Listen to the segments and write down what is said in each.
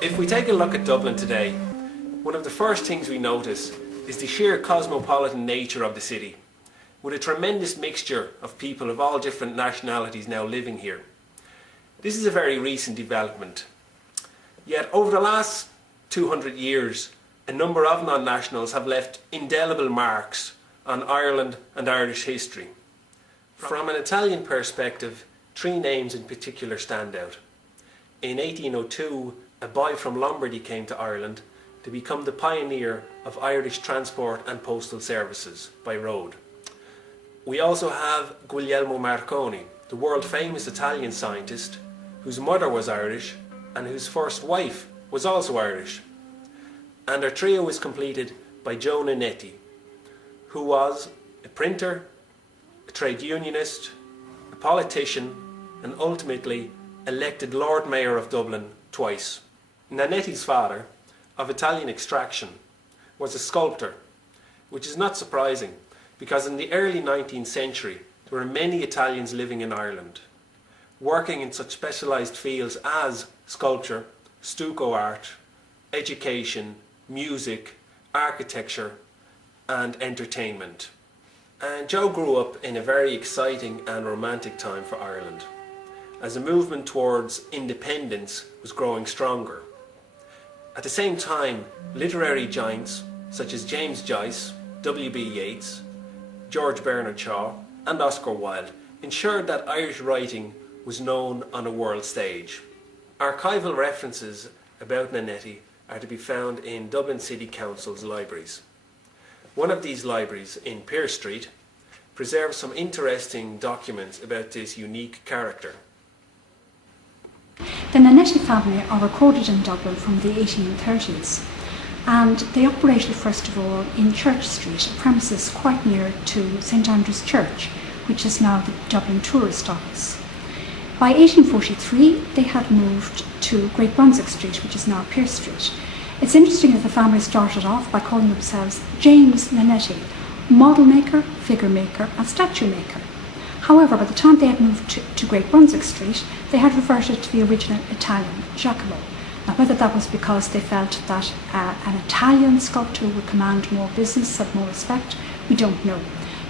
If we take a look at Dublin today, one of the first things we notice is the sheer cosmopolitan nature of the city, with a tremendous mixture of people of all different nationalities now living here. This is a very recent development. Yet over the last 200 years, a number of non-nationals have left indelible marks on Ireland and Irish history. From an Italian perspective, three names in particular stand out. In 1802, a boy from Lombardy came to Ireland to become the pioneer of Irish transport and postal services by road. We also have Guglielmo Marconi, the world-famous Italian scientist whose mother was Irish and whose first wife was also Irish. And our trio is completed by Joe Nannetti, who was a printer, a trade unionist, a politician, and ultimately elected Lord Mayor of Dublin twice. Nannetti's father, of Italian extraction, was a sculptor, which is not surprising because in the early 19th century there were many Italians living in Ireland, working in such specialised fields as sculpture, stucco art, education, music, architecture and entertainment. And Joe grew up in a very exciting and romantic time for Ireland, as a movement towards independence was growing stronger. At the same time, literary giants such as James Joyce, W.B. Yeats, George Bernard Shaw and Oscar Wilde ensured that Irish writing was known on a world stage. Archival references about Nannetti are to be found in Dublin City Council's libraries. One of these libraries, in Pearse Street, preserves some interesting documents about this unique character. The Nannetti family are recorded in Dublin from the 1830s, and they operated first of all in Church Street, a premises quite near to St Andrew's Church, which is now the Dublin Tourist Office. By 1843 they had moved to Great Brunswick Street, which is now Pearse Street. It's interesting that the family started off by calling themselves James Nannetti, model maker, figure maker and statue maker. However, by the time they had moved to Great Brunswick Street, they had reverted to the original Italian, Giacomo. Now, whether that was because they felt that an Italian sculptor would command more business, have more respect, we don't know.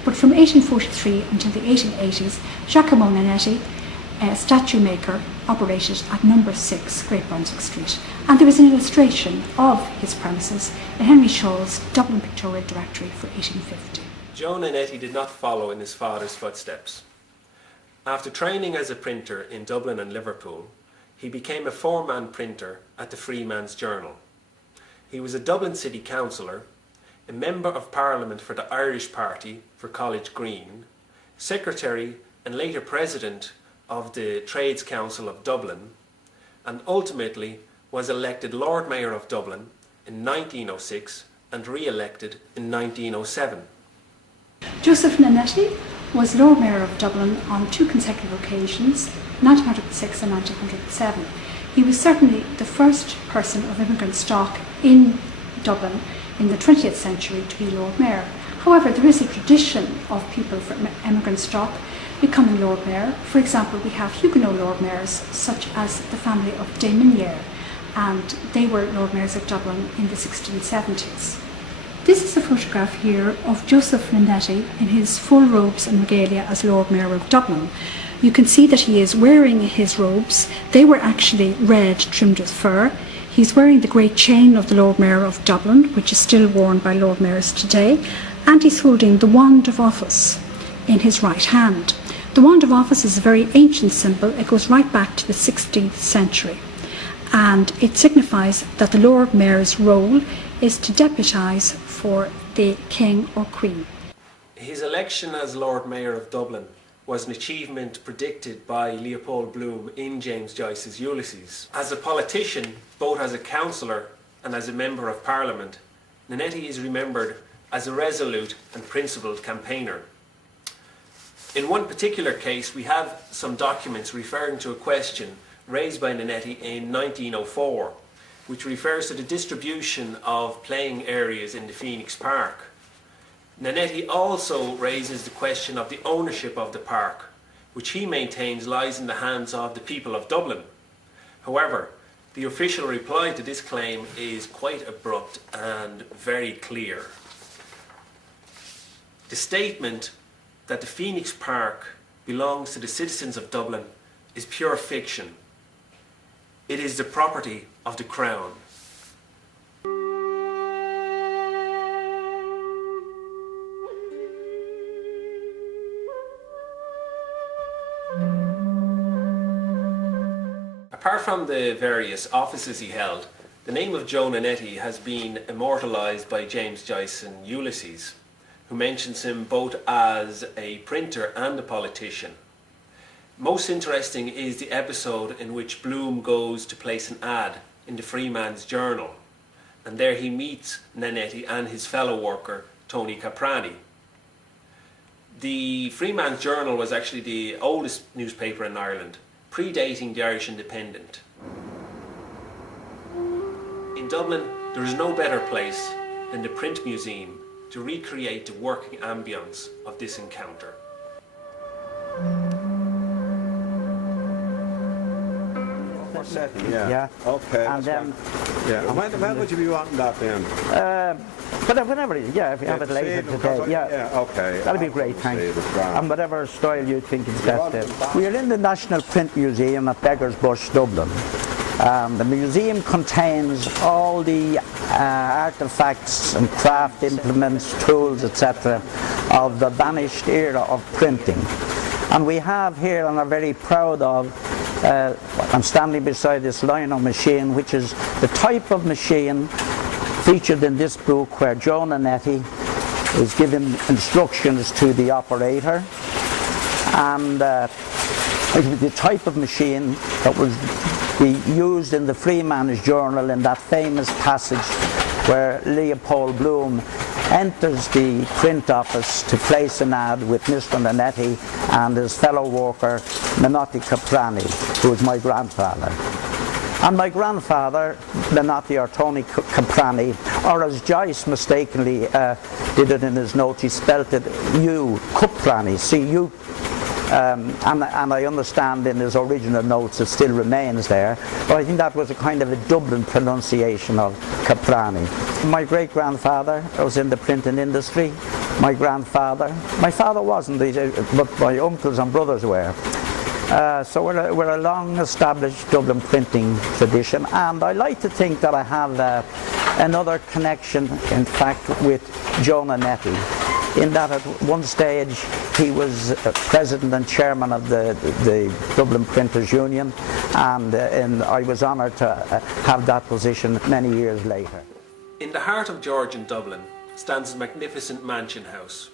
But from 1843 until the 1880s, Giacomo Nannetti, a statue maker, operated at number 6 Great Brunswick Street. And there is an illustration of his premises in Henry Shaw's Dublin Pictorial Directory for 1850. Joe Nannetti did not follow in his father's footsteps. After training as a printer in Dublin and Liverpool, he became a four-man printer at the Freeman's Journal. He was a Dublin City Councillor, a Member of Parliament for the Irish Party for College Green, Secretary and later President of the Trades Council of Dublin, and ultimately was elected Lord Mayor of Dublin in 1906 and re-elected in 1907. Joseph Nannetti was Lord Mayor of Dublin on 2 consecutive occasions, 1906 and 1907. He was certainly the first person of immigrant stock in Dublin in the 20th century to be Lord Mayor. However, there is a tradition of people from immigrant stock becoming Lord Mayor. For example, we have Huguenot Lord Mayors such as the family of de Minière, and they were Lord Mayors of Dublin in the 1670s. This is a photograph here of Joseph Nannetti in his full robes and regalia as Lord Mayor of Dublin. You can see that he is wearing his robes. They were actually red, trimmed with fur. He's wearing the great chain of the Lord Mayor of Dublin, which is still worn by Lord Mayors today, and he's holding the wand of office in his right hand. The wand of office is a very ancient symbol. It goes right back to the 16th century, and it signifies that the Lord Mayor's role is to deputise for the King or Queen. His election as Lord Mayor of Dublin was an achievement predicted by Leopold Bloom in James Joyce's Ulysses. As a politician, both as a councillor and as a Member of Parliament, Nannetti is remembered as a resolute and principled campaigner. In one particular case, we have some documents referring to a question raised by Nannetti in 1904, which refers to the distribution of playing areas in the Phoenix Park. Nannetti also raises the question of the ownership of the park, which he maintains lies in the hands of the people of Dublin. However, The official reply to this claim is quite abrupt and very clear. The statement that the Phoenix Park belongs to the citizens of Dublin is pure fiction. It is the property of the Crown. Apart from the various offices he held, the name of Joe Nannetti has been immortalised by James Joyce in Ulysses, who mentions him both as a printer and a politician. Most interesting is the episode in which Bloom goes to place an ad in the Freeman's Journal, and there he meets Nannetti and his fellow worker Tony Caprani. The Freeman's Journal was actually the oldest newspaper in Ireland, predating the Irish Independent. In Dublin, there is no better place than the Print Museum to recreate the working ambience of this encounter. Yeah. Okay. And then, yeah. When would you be wanting that then? whenever, yeah, if you have it later today, Yeah. Okay. That'd be great, thanks. Grand. And whatever style you think is best. We are in the National Print Museum at Beggars Bush, Dublin. The museum contains all the artefacts and craft implements, tools, etc. of the vanished era of printing. And we have here, and are very proud of, I'm standing beside this lino machine, which is the type of machine featured in this book where Joe Nannetti is giving instructions to the operator, and it was the type of machine that was used in the Freeman's Journal in that famous passage where Leopold Bloom enters the print office to place an ad with Mr. Nannetti and his fellow worker Menotti Caprani, who was my grandfather. And my grandfather, Menotti or Tony Caprani, or as Joyce mistakenly did it in his notes, he spelt it Caprani, C-U. And I understand in his original notes it still remains there, but I think that was a kind of a Dublin pronunciation of Caprani. My great-grandfather was in the printing industry. My father wasn't, but my uncles and brothers were. So we're a long-established Dublin printing tradition, and I like to think that I have another connection, in fact, with Joe Nannetti, in that at one stage he was president and chairman of the Dublin Printers Union, and I was honoured to have that position many years later. In the heart of Georgian Dublin stands a magnificent mansion house,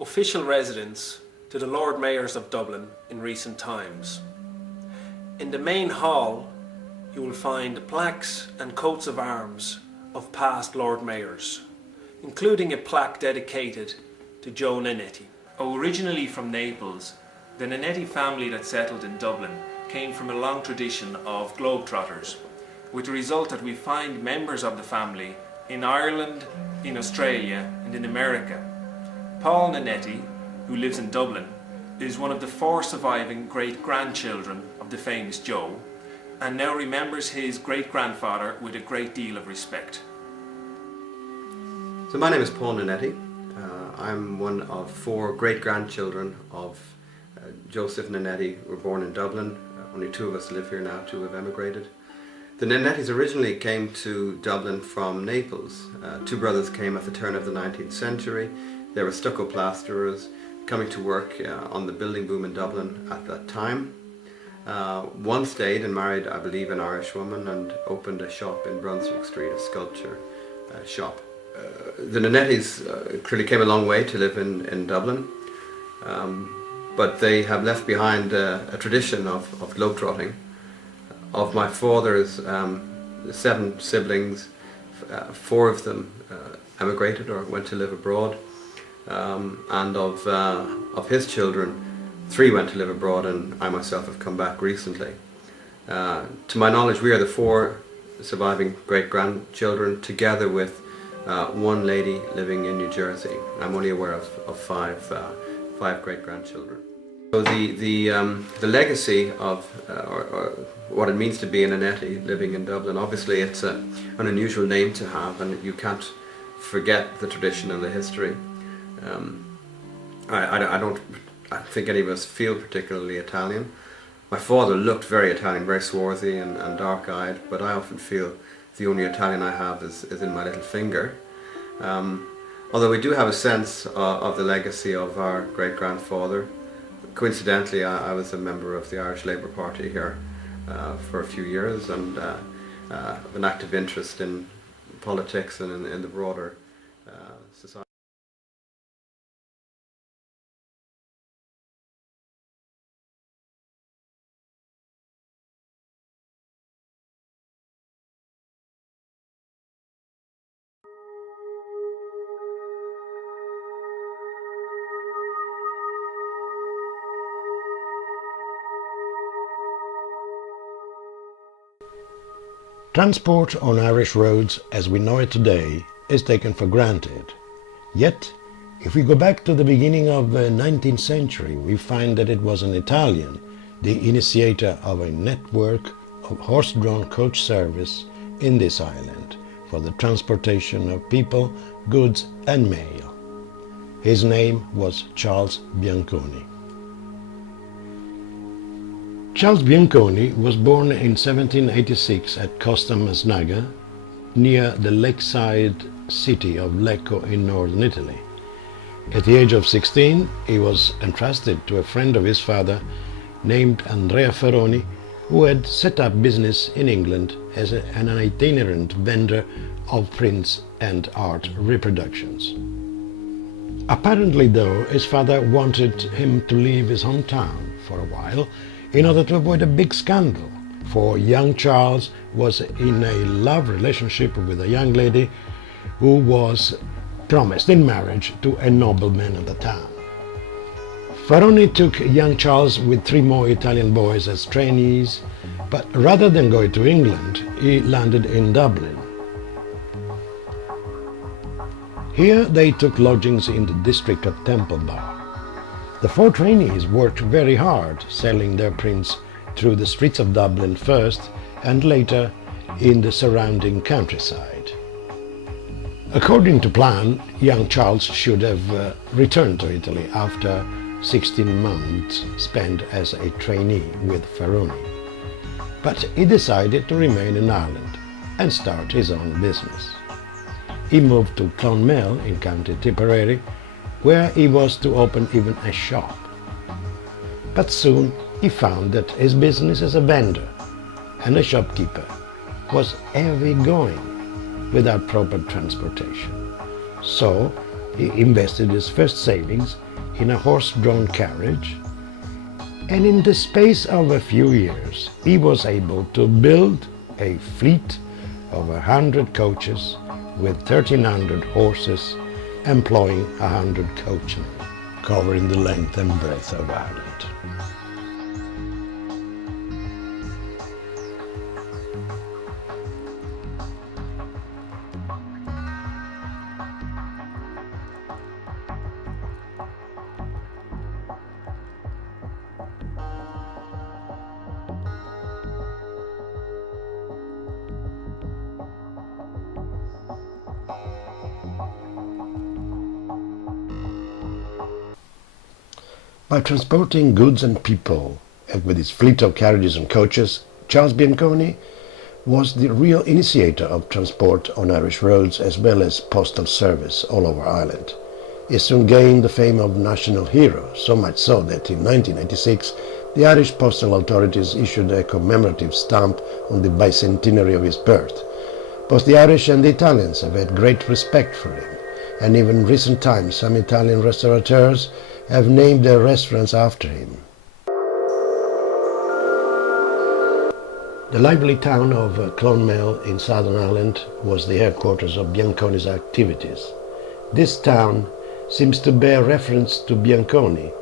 official residence to the Lord Mayors of Dublin in recent times. In the main hall you will find plaques and coats of arms of past Lord Mayors, including a plaque dedicated to Joe Nannetti. Originally from Naples, the Nannetti family that settled in Dublin came from a long tradition of globetrotters, with the result that we find members of the family in Ireland, in Australia and in America. Paul Nannetti, who lives in Dublin, is one of the 4 surviving great-grandchildren of the famous Joe, and now remembers his great-grandfather with a great deal of respect. So my name is Paul Nannetti. I'm one of 4 great-grandchildren of Joseph Nannetti, who were born in Dublin. Only 2 of us live here now, 2 have emigrated. The Nannettis originally came to Dublin from Naples. 2 brothers came at the turn of the 19th century. They were stucco plasterers coming to work on the building boom in Dublin at that time. One stayed and married, I believe, an Irish woman and opened a shop in Brunswick Street, a sculpture shop. The Nannettis clearly came a long way to live in Dublin, but they have left behind a tradition of globetrotting. Of my father's 7 siblings, 4 of them emigrated or went to live abroad, and of his children, 3 went to live abroad, and I myself have come back recently. To my knowledge, we are the 4 surviving great-grandchildren, together with 1 lady living in New Jersey. I'm only aware of 5 great-grandchildren. So the legacy of or what it means to be a Nannetti living in Dublin, obviously it's an unusual name to have, and you can't forget the tradition and the history. I don't think any of us feel particularly Italian. My father looked very Italian, very swarthy and dark-eyed, but I often feel the only Italian I have is in my little finger. Although we do have a sense of the legacy of our great-grandfather. Coincidentally, I was a member of the Irish Labour Party here for a few years, and an active interest in politics and in the broader society. Transport on Irish roads as we know it today is taken for granted. Yet, if we go back to the beginning of the 19th century, we find that it was an Italian, the initiator of a network of horse-drawn coach service in this island for the transportation of people, goods and mail. His name was Charles Bianconi. Charles Bianconi was born in 1786 at Costa Masnaga, near the lakeside city of Lecco in northern Italy. At the age of 16, he was entrusted to a friend of his father named Andrea Ferroni, who had set up business in England as an itinerant vendor of prints and art reproductions. Apparently, though, his father wanted him to leave his hometown for a while in order to avoid a big scandal, for young Charles was in a love relationship with a young lady who was promised in marriage to a nobleman of the town. Ferroni took young Charles with 3 more Italian boys as trainees, but rather than go to England, he landed in Dublin. Here they took lodgings in the district of Temple-Bar. The 4 trainees worked very hard, selling their prints through the streets of Dublin first and later in the surrounding countryside. According to plan, young Charles should have returned to Italy after 16 months spent as a trainee with Ferroni. But he decided to remain in Ireland and start his own business. He moved to Clonmel in County Tipperary, where he was to open even a shop. But soon he found that his business as a vendor and a shopkeeper was heavy going without proper transportation. So he invested his first savings in a horse-drawn carriage, and in the space of a few years he was able to build a fleet of 100 coaches with 1,300 horses, employing 100 coachmen, covering the length and breadth of Ireland. By transporting goods and people, and with his fleet of carriages and coaches, Charles Bianconi was the real initiator of transport on Irish roads as well as postal service all over Ireland. He soon gained the fame of national hero, so much so that in 1996 the Irish postal authorities issued a commemorative stamp on the bicentenary of his birth. Both the Irish and the Italians have had great respect for him, and even in recent times some Italian restaurateurs have named their restaurants after him. The lively town of Clonmel in Southern Ireland was the headquarters of Bianconi's activities. This town seems to bear reference to Bianconi,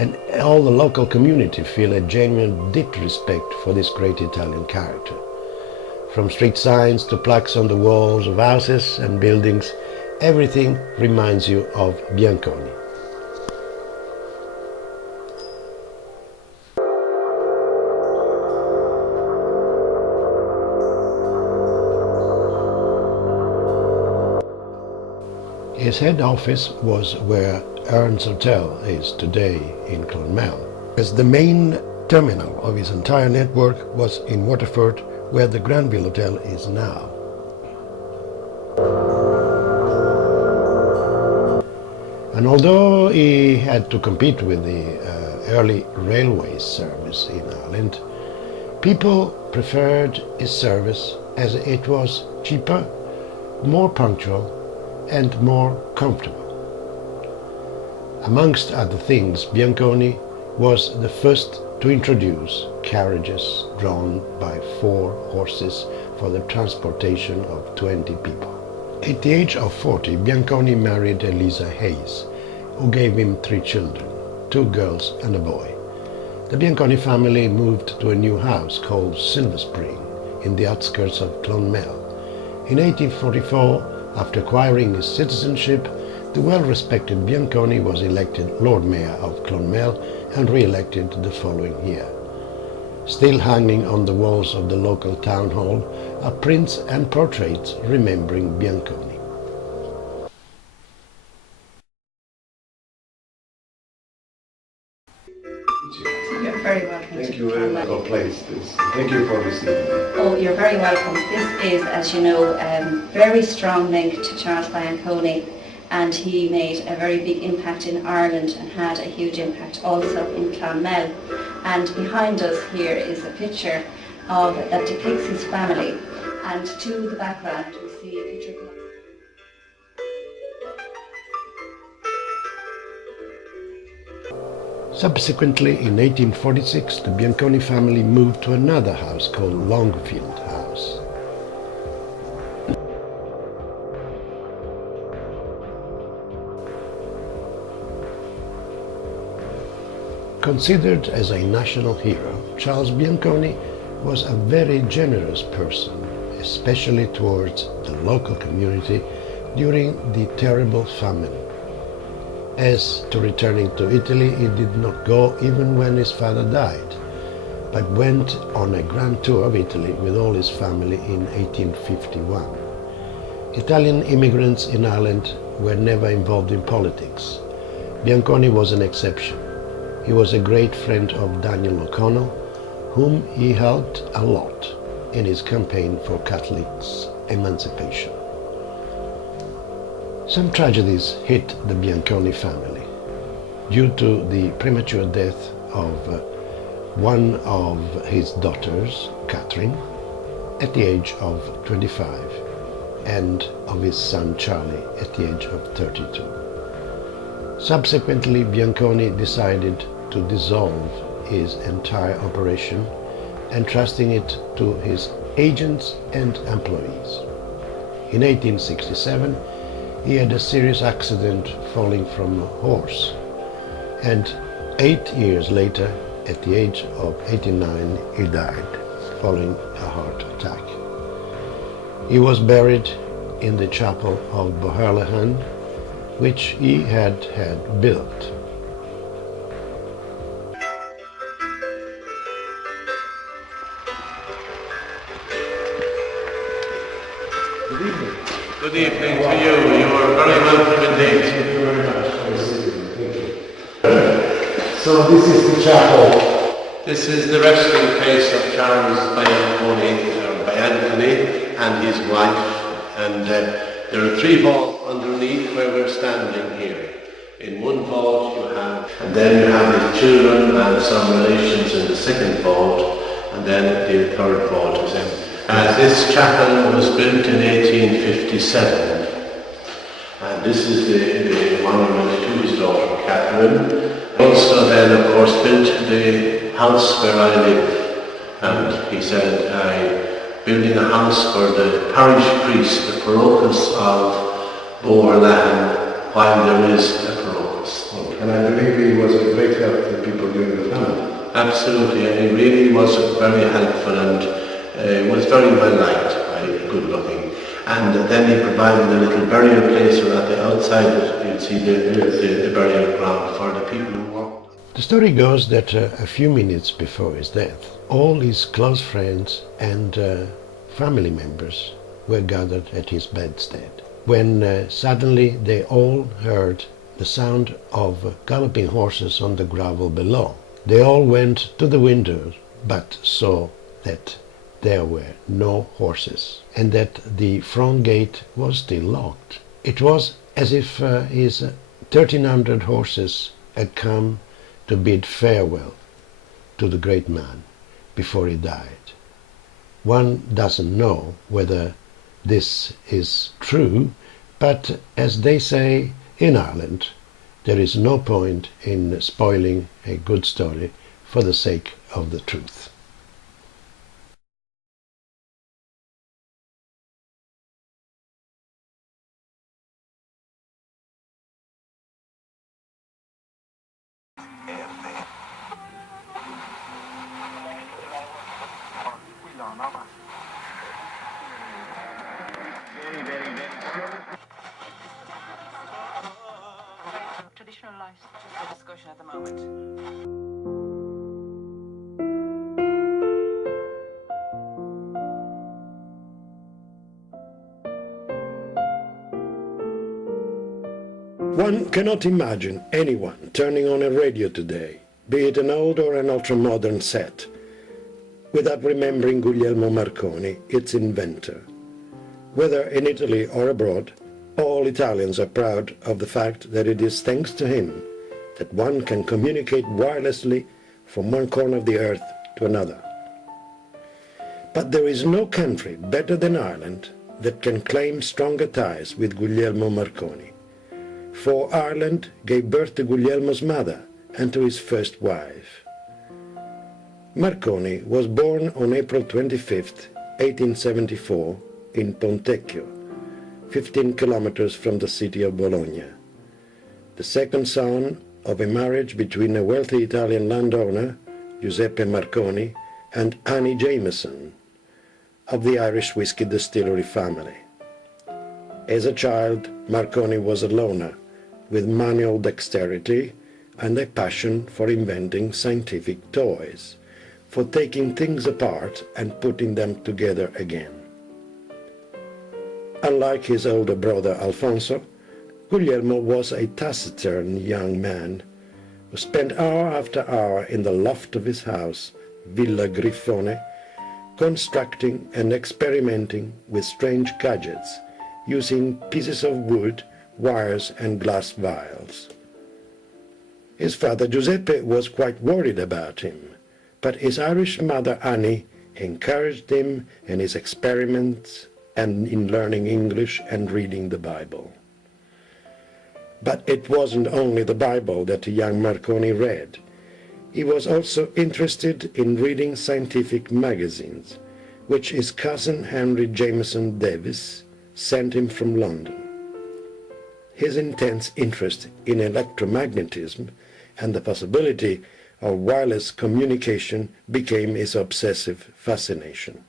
and all the local community feel a genuine deep respect for this great Italian character. From street signs to plaques on the walls of houses and buildings, everything reminds you of Bianconi. His head office was where Ern's Hotel is today in Clonmel, as the main terminal of his entire network was in Waterford, where the Granville Hotel is now. And although he had to compete with the early railway service in Ireland, people preferred his service as it was cheaper, more punctual and more comfortable. Amongst other things, Bianconi was the first to introduce carriages drawn by 4 horses for the transportation of 20 people. At the age of 40, Bianconi married Eliza Hayes, who gave him 3 children, 2 girls and a boy. The Bianconi family moved to a new house called Silver Spring in the outskirts of Clonmel. In 1844, after acquiring his citizenship, the well-respected Bianconi was elected Lord Mayor of Clonmel and re-elected the following year. Still hanging on the walls of the local town hall are prints and portraits remembering Bianconi. You're very welcome. Thank you very much. Oh, please. Thank you for this evening. Oh, you're very welcome. This is, as you know, very strong link to Charles Bianconi, and he made a very big impact in Ireland and had a huge impact also in Clonmel. And behind us here is a picture that depicts his family, and to the background we see a picture of Subsequently, in 1846, the Bianconi family moved to another house called Longfield House. Considered as a national hero, Charles Bianconi was a very generous person, especially towards the local community during the terrible famine. As to returning to Italy, he did not go even when his father died, but went on a grand tour of Italy with all his family in 1851. Italian immigrants in Ireland were never involved in politics. Bianconi was an exception. He was a great friend of Daniel O'Connell, whom he helped a lot in his campaign for Catholics' emancipation. Some tragedies hit the Bianconi family due to the premature death of one of his daughters, Catherine, at the age of 25, and of his son Charlie at the age of 32. Subsequently, Bianconi decided to dissolve his entire operation, entrusting it to his agents and employees. In 1867, he had a serious accident falling from a horse, and 8 years later, at the age of 89, he died following a heart attack. He was buried in the chapel of Boherlahan, which he had built. Good evening to you. You are very welcome indeed. Thank you very much for this evening. Thank you. So this is the chapel. This is the resting place of Charles Bianconi and his wife. And there are 3 vaults underneath where we're standing here. In one vault you have, and then you have his children and some relations in the second vault, and then the third vault is in. This chapel was built in 1857, and this is the monument to his daughter Catherine. Also then, of course, built the house where I live, and he said, I'm building a house for the parish priest, the parochus of Boherlahan, while there is a parochus. And I believe he was a great help to people during the famine. Absolutely, and he really was very helpful and was very well liked by good looking. And then he provided a little burial place, or at the outside you'd see the burial ground for the people who walked. The story goes that a few minutes before his death, all his close friends and family members were gathered at his bedstead. when suddenly they all heard the sound of galloping horses on the gravel below. They all went to the windows, but saw that there were no horses, and that the front gate was still locked. It was as if his 1,300 horses had come to bid farewell to the great man before he died. One doesn't know whether this is true, but as they say in Ireland, there is no point in spoiling a good story for the sake of the truth. Traditional life is a discussion at the moment. One cannot imagine anyone turning on a radio today, be it an old or an ultra-modern set, without remembering Guglielmo Marconi, its inventor. Whether in Italy or abroad, all Italians are proud of the fact that it is thanks to him that one can communicate wirelessly from one corner of the earth to another. But there is no country better than Ireland that can claim stronger ties with Guglielmo Marconi. For Ireland gave birth to Guglielmo's mother and to his first wife. Marconi was born on April 25, 1874, in Pontecchio, 15 kilometers from the city of Bologna, the second son of a marriage between a wealthy Italian landowner, Giuseppe Marconi, and Annie Jameson, of the Irish whiskey distillery family. As a child, Marconi was a loner, with manual dexterity and a passion for inventing scientific toys, for taking things apart and putting them together again. Unlike his older brother Alfonso, Guglielmo was a taciturn young man who spent hour after hour in the loft of his house, Villa Grifone, constructing and experimenting with strange gadgets, using pieces of wood, wires and glass vials. His father Giuseppe was quite worried about him, but his Irish mother Annie encouraged him in his experiments and in learning English and reading the Bible. But it wasn't only the Bible that the young Marconi read. He was also interested in reading scientific magazines, which his cousin Henry Jameson Davis sent him from London. His intense interest in electromagnetism and the possibility of wireless communication became his obsessive fascination.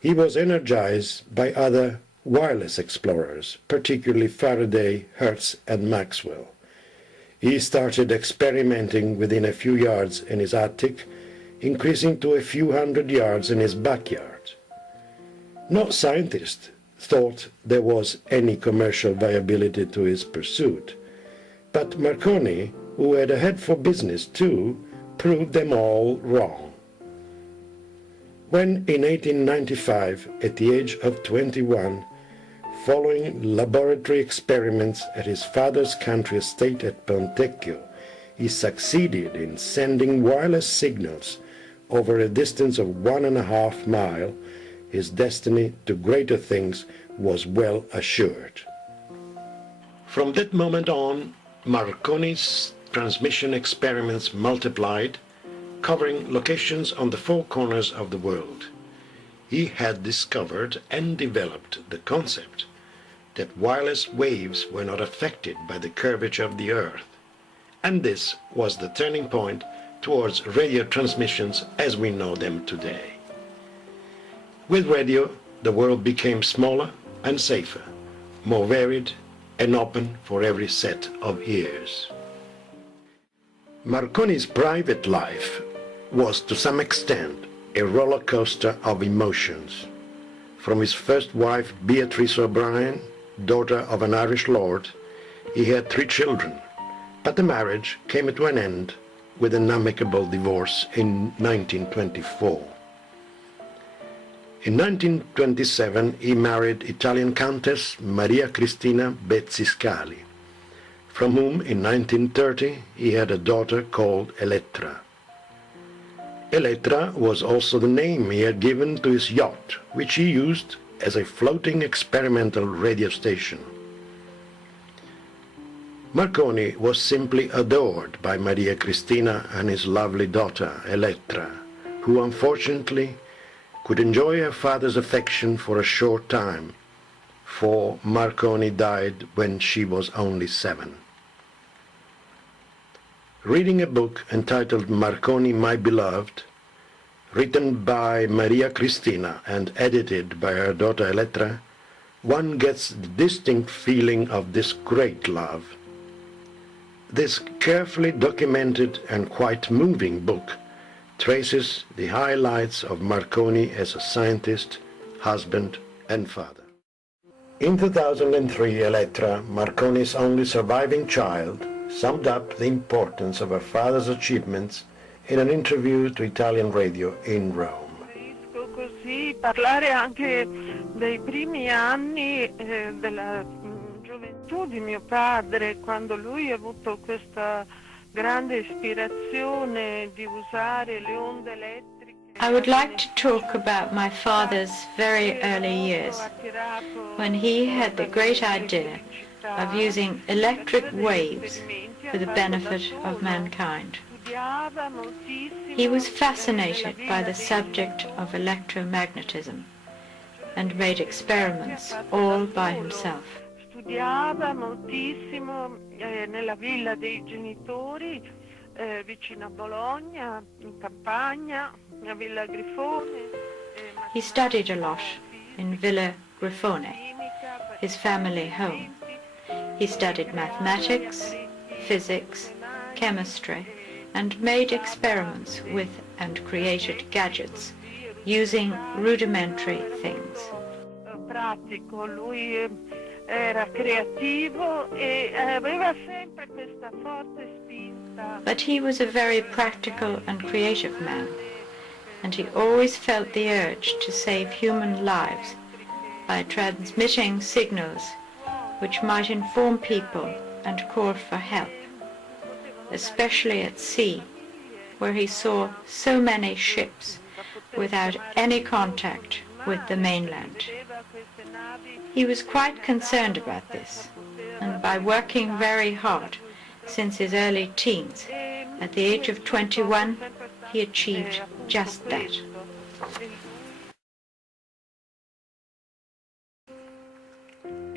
He was energized by other wireless explorers, particularly Faraday, Hertz, and Maxwell. He started experimenting within a few yards in his attic, increasing to a few hundred yards in his backyard. No scientist thought there was any commercial viability to his pursuit, but Marconi, who had a head for business too, proved them all wrong. When in 1895, at the age of 21, following laboratory experiments at his father's country estate at Pontecchio, he succeeded in sending wireless signals over a distance of 1.5 miles, his destiny to greater things was well assured. From that moment on, Marconi's transmission experiments multiplied, covering locations on the 4 corners of the world. He had discovered and developed the concept that wireless waves were not affected by the curvature of the Earth, and this was the turning point towards radio transmissions as we know them today. With radio, the world became smaller and safer, more varied and open for every set of ears. Marconi's private life was to some extent a roller coaster of emotions. from his first wife Beatrice O'Brien, daughter of an Irish lord, he had 3 children, but the marriage came to an end with an amicable divorce in 1924. In 1927 he married Italian Countess Maria Cristina Bezzi Scali, from whom in 1930 he had a daughter called Elettra. Elettra was also the name he had given to his yacht, which he used as a floating experimental radio station. Marconi was simply adored by Maria Cristina and his lovely daughter Elettra, who unfortunately could enjoy her father's affection for a short time, for Marconi died when she was only 7. Reading a book entitled Marconi, My Beloved, written by Maria Cristina and edited by her daughter Elettra, one gets the distinct feeling of this great love. This carefully documented and quite moving book traces the highlights of Marconi as a scientist, husband and father. In 2003, Elettra, Marconi's only surviving child, summed up the importance of her father's achievements in an interview to Italian radio in Rome. Preferisco così parlare anche dei primi anni della gioventù di mio padre, quando lui ha avuto questa grande ispirazione di usare le onde elettriche. I would like to talk about my father's very early years, when he had the great idea of using electric waves for the benefit of mankind. He was fascinated by the subject of electromagnetism and made experiments all by himself. Studiava moltissimo nella villa dei genitori vicino a Bologna, in campagna, a Villa Grifone. He studied a lot in Villa Grifone, his family home. He studied mathematics, physics, chemistry, and made experiments with and created gadgets using rudimentary things. Pratico, lui era creativo e aveva sempre questa forte spinta. But he was a very practical and creative man, and he always felt the urge to save human lives by transmitting signals which might inform people and call for help, especially at sea, where he saw so many ships without any contact with the mainland. He was quite concerned about this, and by working very hard since his early teens, at the age of 21, he achieved just that.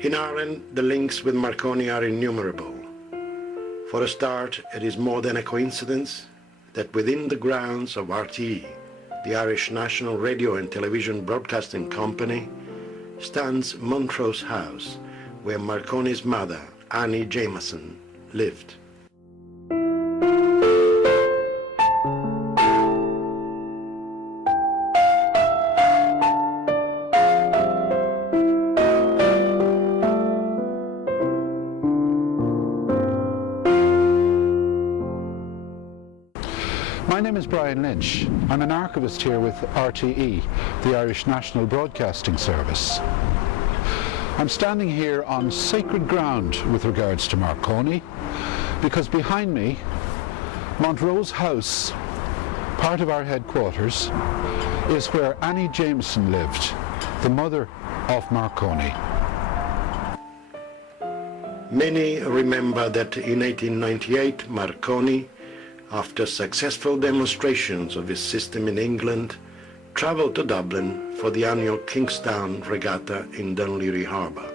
In Ireland, the links with Marconi are innumerable. For a start, it is more than a coincidence that within the grounds of RTE, the Irish National Radio and Television Broadcasting Company, stands Montrose House, where Marconi's mother, Annie Jameson, lived. My name is Brian Lynch. I'm an archivist here with RTE, the Irish National Broadcasting Service. I'm standing here on sacred ground with regards to Marconi, because behind me, Montrose House, part of our headquarters, is where Annie Jameson lived, the mother of Marconi. Many remember that in 1898 Marconi, after successful demonstrations of his system in England, travelled to Dublin for the annual Kingstown Regatta in Dunleary Harbour,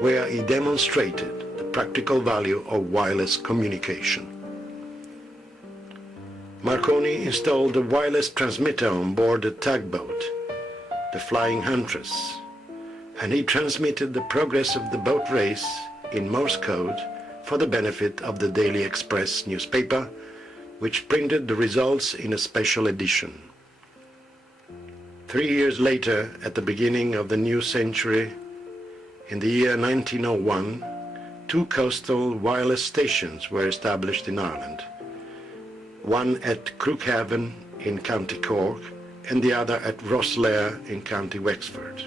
where he demonstrated the practical value of wireless communication. Marconi installed a wireless transmitter on board a tugboat, the Flying Huntress, and he transmitted the progress of the boat race in Morse code for the benefit of the Daily Express newspaper, which printed the results in a special edition. 3 years later, at the beginning of the new century, in the year 1901, 2 coastal wireless stations were established in Ireland, one at Crookhaven in County Cork and the other at Rosslare in County Wexford.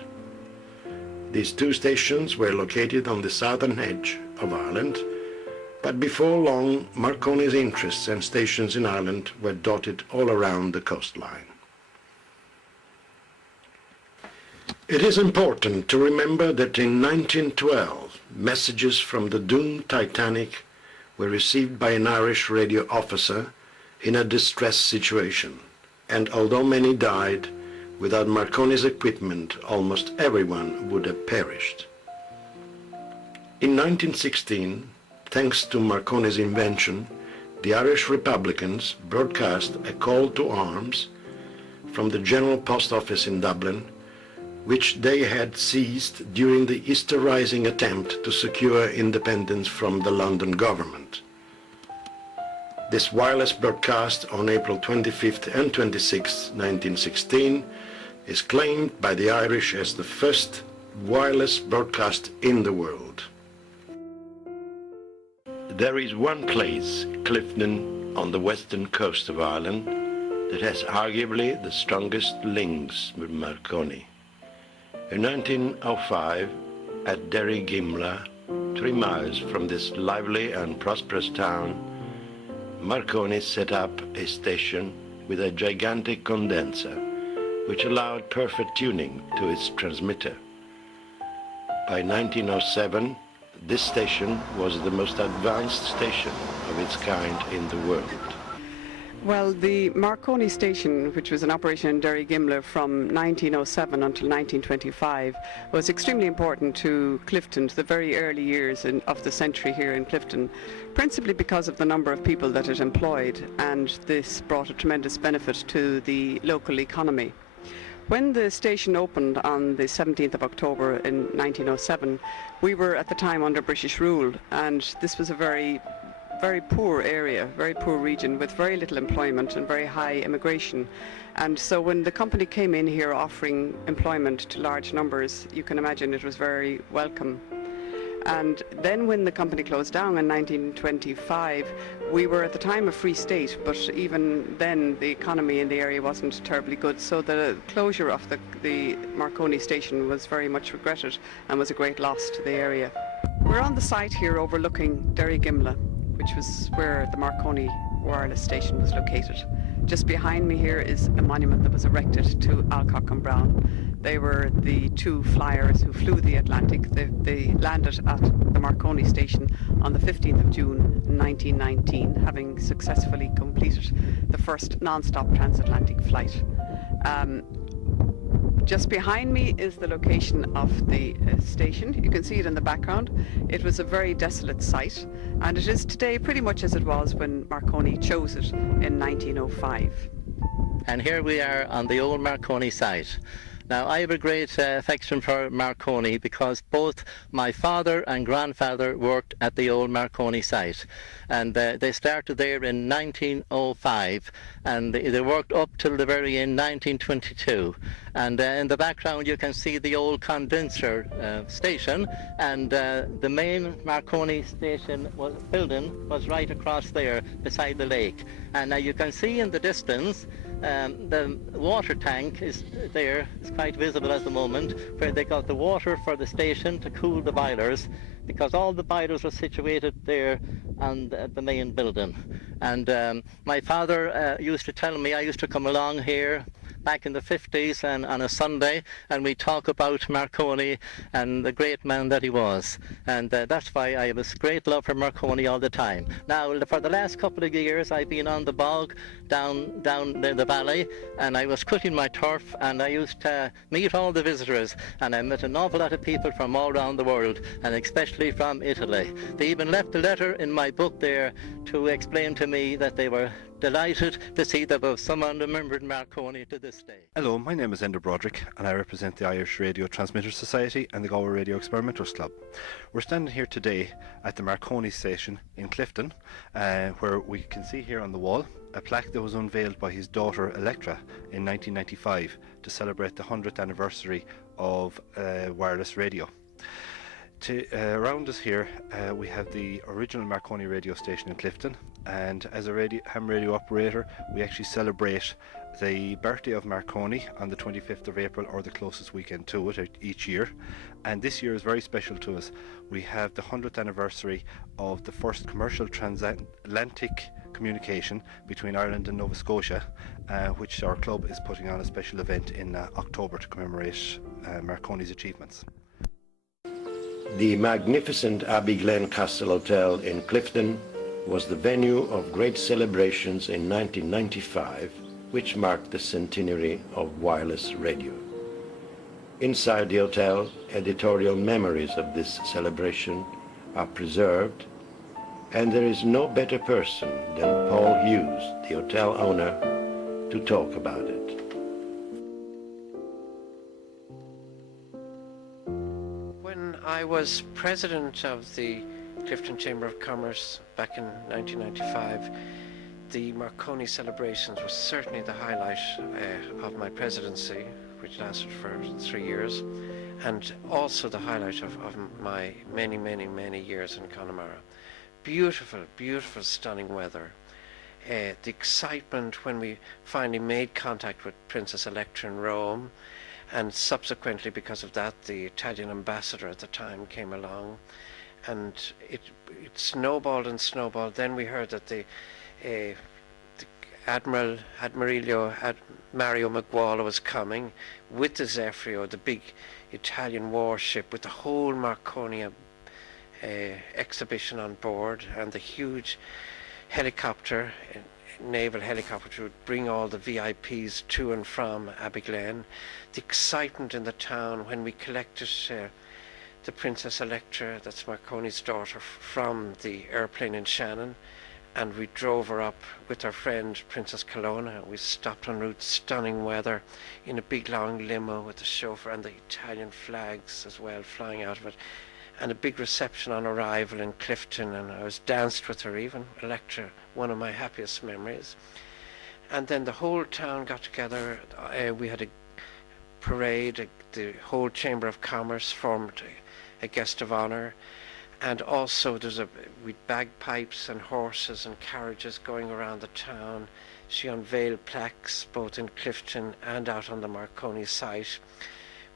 These 2 stations were located on the southern edge of Ireland, but before long Marconi's interests and stations in Ireland were dotted all around the coastline. It is important to remember that in 1912 messages from the doomed Titanic were received by an Irish radio officer in a distress situation, and although many died, without Marconi's equipment almost everyone would have perished. In 1916, thanks to Marconi's invention, the Irish Republicans broadcast a call to arms from the General Post Office in Dublin, which they had seized during the Easter Rising attempt to secure independence from the London government. This wireless broadcast on April 25th and 26th, 1916, is claimed by the Irish as the first wireless broadcast in the world. There is one place, Clifden, on the western coast of Ireland, that has arguably the strongest links with Marconi. In 1905, at Derrygimla, 3 miles from this lively and prosperous town, Marconi set up a station with a gigantic condenser, which allowed perfect tuning to its transmitter. By 1907, this station was the most advanced station of its kind in the world. Well, the Marconi station, which was in operation in Derrygimla from 1907 until 1925, was extremely important to Clifden, to the very early years of the century here in Clifden, principally because of the number of people that it employed, and this brought a tremendous benefit to the local economy. When the station opened on the 17th of October in 1907, we were at the time under British rule, and this was a very poor area, very poor region with very little employment and very high immigration. And so when the company came in here offering employment to large numbers, you can imagine it was very welcome. And then when the company closed down in 1925, we were at the time a free state, but even then the economy in the area wasn't terribly good, so the closure of the Marconi station was very much regretted and was a great loss to the area. We're on the site here overlooking Derrygimla, which was where the Marconi wireless station was located. Just behind me here is a monument that was erected to Alcock and Brown. They were the 2 flyers who flew the Atlantic. They landed at the Marconi station on the 15th of June 1919, having successfully completed the first non-stop transatlantic flight. Just behind me is the location of the station. You can see it in the background. It was a very desolate site, and it is today pretty much as it was when Marconi chose it in 1905. And here we are on the old Marconi site. Now, I have a great affection for Marconi because both my father and grandfather worked at the old Marconi site, and they started there in 1905, and they worked up till the very end, 1922. And in the background you can see the old condenser station, and the main Marconi station building was right across there beside the lake. And now you can see in the distance the water tank is there. It's quite visible at the moment, where they got the water for the station to cool the boilers, because all the boilers were situated there on the main building. And my father used to tell me, I used to come along here back in the 50s and on a Sunday, and we talk about Marconi and the great man that he was. And that's why I have a great love for Marconi all the time. Now, for the last couple of years, I've been on the bog down in the valley, and I was cutting my turf, and I used to meet all the visitors, and I met an awful lot of people from all around the world, and especially from Italy. They even left a letter in my book there to explain to me that they were delighted to see that someone remembered Marconi to this stay. Hello, my name is Enda Broderick and I represent the Irish Radio Transmitter Society and the Galway Radio Experimenters Club. We're standing here today at the Marconi station in Clifton, where we can see here on the wall a plaque that was unveiled by his daughter Electra in 1995 to celebrate the 100th anniversary of wireless radio. Around us here we have the original Marconi radio station in Clifton, and as a ham radio operator we actually celebrate the birthday of Marconi on the 25th of April, or the closest weekend to it, each year. And this year is very special to us. We have the 100th anniversary of the first commercial transatlantic communication between Ireland and Nova Scotia, which our club is putting on a special event in October to commemorate Marconi's achievements. The magnificent Abbey-Glen Castle Hotel in Clifton was the venue of great celebrations in 1995, which marked the centenary of wireless radio. Inside the hotel, editorial memories of this celebration are preserved, and there is no better person than Paul Hughes, the hotel owner, to talk about it. When I was president of the Clifton Chamber of Commerce back in 1995, the Marconi celebrations was certainly the highlight of my presidency, which lasted for 3 years, and also the highlight of my many years in Connemara. Beautiful, beautiful, stunning weather. The excitement when we finally made contact with Princess Electra in Rome, and subsequently because of that the Italian ambassador at the time came along, and it snowballed and snowballed. Then we heard that the Admiral Mario Maguala was coming with the Zefiro, the big Italian warship, with the whole Marconi exhibition on board, and the huge helicopter, naval helicopter, would bring all the VIPs to and from Abbey-Glen. The excitement in the town when we collected the Princess Electra, that's Marconi's daughter, from the airplane in Shannon, and we drove her up with our friend Princess Colonna. We stopped en route, stunning weather, in a big long limo with the chauffeur and the Italian flags as well flying out of it, and a big reception on arrival in Clifton, and I was danced with her even, Electra, one of my happiest memories. And then the whole town got together. We had a parade, the whole Chamber of Commerce formed a guest of honour, and also there's with bagpipes and horses and carriages going around the town. She unveiled plaques both in Clifton and out on the Marconi site.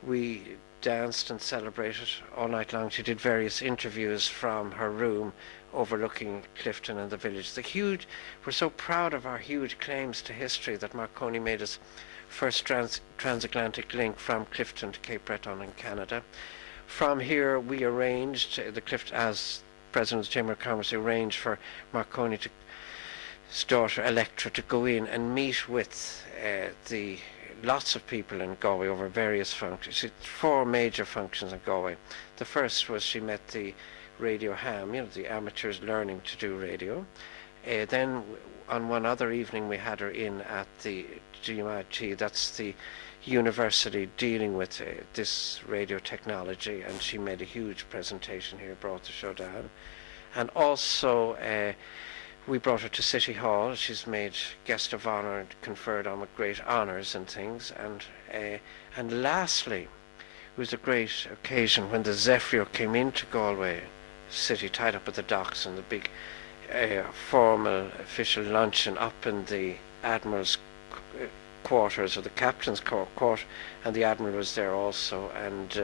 We danced and celebrated all night long. She did various interviews from her room overlooking Clifton and the village. We're so proud of our huge claims to history that Marconi made us first transatlantic link from Clifton to Cape Breton in Canada. From here we arranged, as President of the Chamber of Commerce, arranged for Marconi's daughter Electra to go in and meet with lots of people in Galway over various functions. 4 major functions in Galway. The first was she met the radio ham, the amateurs learning to do radio. Then on one other evening we had her in at the GMIT, that's the university dealing with this radio technology, and she made a huge presentation here, brought the show down. And also we brought her to City Hall. She's made guest of honour and conferred on with great honours and things. And lastly, it was a great occasion when the Zefiro came into Galway City, tied up at the docks, and the big formal official luncheon up in the Admiral's quarters, or the Captain's quarter, and the Admiral was there also, and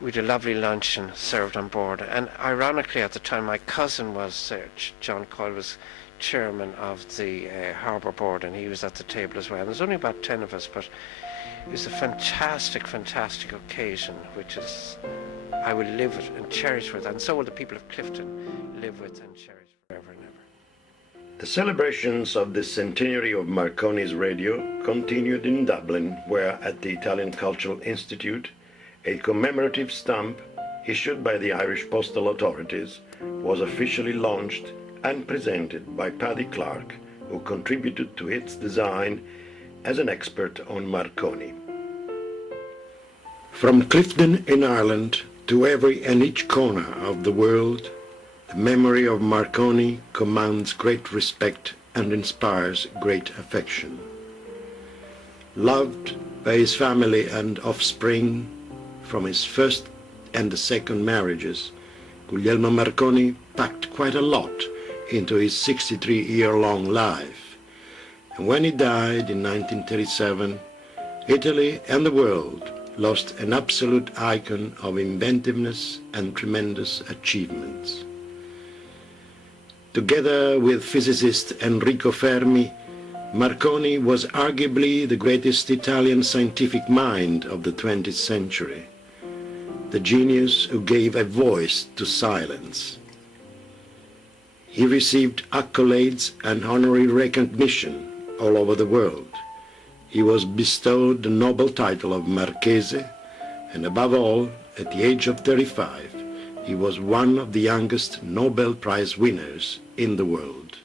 we had a lovely luncheon served on board. And ironically at the time my cousin was John Coyle was chairman of the harbour board, and he was at the table as well. And there's only about 10 of us, but it was a fantastic occasion, which is I will live with and cherish with, and so will the people of Clifton live with and cherish forever and ever. The celebrations of the centenary of Marconi's radio continued in Dublin, where at the Italian Cultural Institute a commemorative stamp issued by the Irish postal authorities was officially launched and presented by Paddy Clark, who contributed to its design as an expert on Marconi. From Clifton in Ireland to every and each corner of the world, the memory of Marconi commands great respect and inspires great affection. Loved by his family and offspring from his first and the second marriages, Guglielmo Marconi packed quite a lot into his 63-year-long life. And when he died in 1937, Italy and the world lost an absolute icon of inventiveness and tremendous achievements. Together with physicist Enrico Fermi, Marconi was arguably the greatest Italian scientific mind of the 20th century, the genius who gave a voice to silence. He received accolades and honorary recognition all over the world. He was bestowed the noble title of Marchese, and above all, at the age of 35, he was one of the youngest Nobel Prize winners in the world.